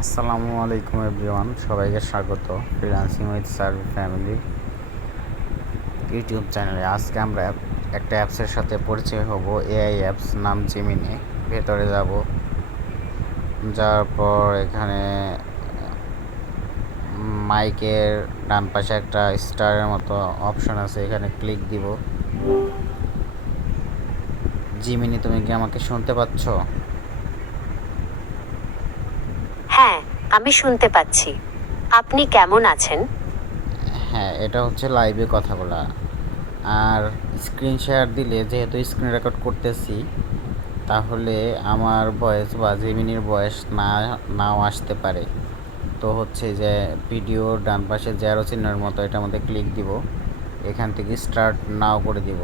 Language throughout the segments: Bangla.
আসসালামু আলাইকুম এভরিওয়ান, সবাইকে স্বাগত freelancing with serve family YouTube চ্যানেলে। আজকে আমরা একটা অ্যাপসের সাথে পরিচয় হব, এআই অ্যাপস, নাম জিমিনি। ভেতরে যাব, যাওয়ার পর এখানে মাইকের ডান পাশে একটা স্টারের মতো অপশন আছে, এখানে ক্লিক দিব। জিমিনি, তুমি কি আমাকে শুনতে পাচ্ছ? হ্যাঁ, আমি শুনতে পাচ্ছি। আপনি কেমন আছেন? হ্যাঁ, এটা হচ্ছে লাইভে কথা বলা। আর স্ক্রিন শেয়ার দিলে, যেহেতু স্ক্রিন রেকর্ড করতেছি, তাহলে আমার ভয়েস বা জেমিনির ভয়েস নাও আসতে পারে। তো হচ্ছে যে ভিডিওর ডান পাশে জ্যারো চিহ্নের মতো এটার মধ্যে ক্লিক দিব, এখান থেকে স্টার্ট নাও করে দিব।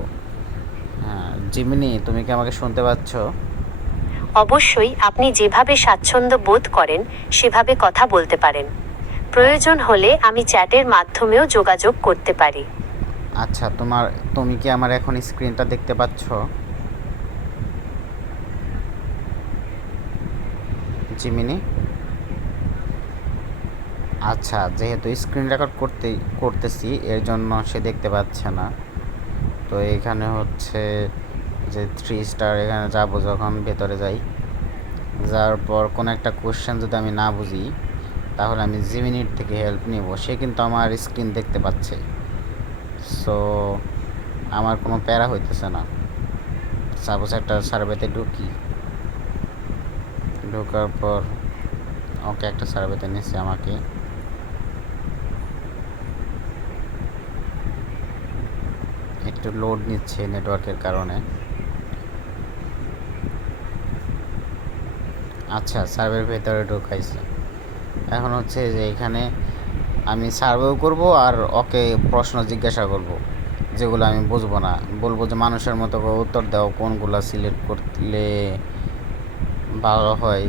হ্যাঁ জিমিনি, তুমি কি আমাকে শুনতে পাচ্ছ? অবশ্যই, আপনি যেভাবে স্বাচ্ছন্দ্য বোধ করেন সেভাবে কথা বলতে পারেন। প্রয়োজন হলে আমি চ্যাটের মাধ্যমেও যোগাযোগ করতে পারি। আচ্ছা, তুমি কি আমার এখন স্ক্রিনটা দেখতে পাচ্ছ জিমিনি? আচ্ছা, যেহেতু স্ক্রিন রেকর্ড করতেছি, এর জন্য সে দেখতে পাচ্ছে না। তো এখানে হচ্ছে যে 3 স্টার, এখানে যাবো। যখন ভেতরে যাওয়ার পর কোনো একটা কোশ্চেন যদি আমি না বুঝি, তাহলে আমি জিমিনির থেকে হেল্প নিব। সে কিন্তু আমার স্ক্রিন দেখতে পাচ্ছে, সো আমার কোনো প্যারা হইতেছে না। সাপোজ একটা সার্ভেতে ঢোকার পর ওকে একটা সার্ভেতে নিচ্ছে আমাকে। একটু লোড নিচ্ছে নেটওয়ার্কের কারণে। আচ্ছা, সার্ভের ভেতরে ঢুকাইছে। এখন হচ্ছে যে এখানে আমি সার্ভেও করব আর ওকে প্রশ্ন জিজ্ঞাসা করব, যেগুলো আমি বুঝবো না। বলবো যে মানুষের মতো করে উত্তর দাও, কোনগুলো সিলেক্ট করলে ভালো হয়,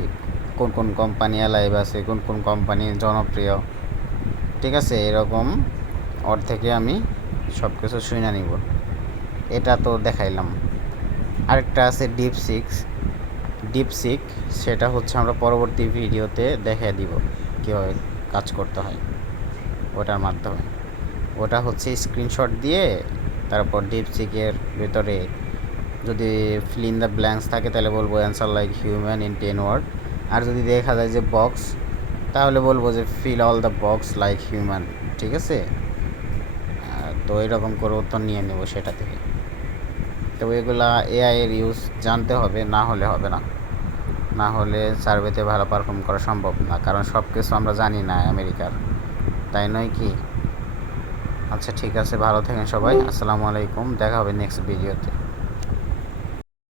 কোন কোন কোম্পানি অ্যালাইভ আছে, কোন কোন কোম্পানি জনপ্রিয়। ঠিক আছে, এরকম ওর থেকে আমি সব কিছু শুনে নিব। এটা তো দেখাইলাম। আরেকটা আছে ডিপসিক, সেটা হচ্ছে আমরা পরবর্তী ভিডিওতে দেখিয়ে দিব কীভাবে কাজ করতে হয় ওটার মাধ্যমে। ওটা হচ্ছে স্ক্রিনশট দিয়ে তারপর ডিপসিকের ভিতরে যদি ফিল ইন দ্য ব্ল্যাঙ্কস থাকে, তাহলে বলবো answer like human in 10 word. আর যদি দেখা যায় যে বক্স, তাহলে বলবো যে fill all the box like human. ঠিক আছে, তো এরকম করে উত্তর নিয়ে নেব সেটা থেকে। তো এগুলা এআই এর ইউজ জানতে হবে, না হলে হবে না। না হলে সার্ভেতে ভালো পারফর্ম করা সম্ভব না, কারণ সব কিছু আমরা জানি না আমেরিকার, তাই নয় কি? আচ্ছা ঠিক আছে, ভালো থাকেন সবাই। আসসালামু আলাইকুম, দেখা হবে নেক্সট ভিডিওতে।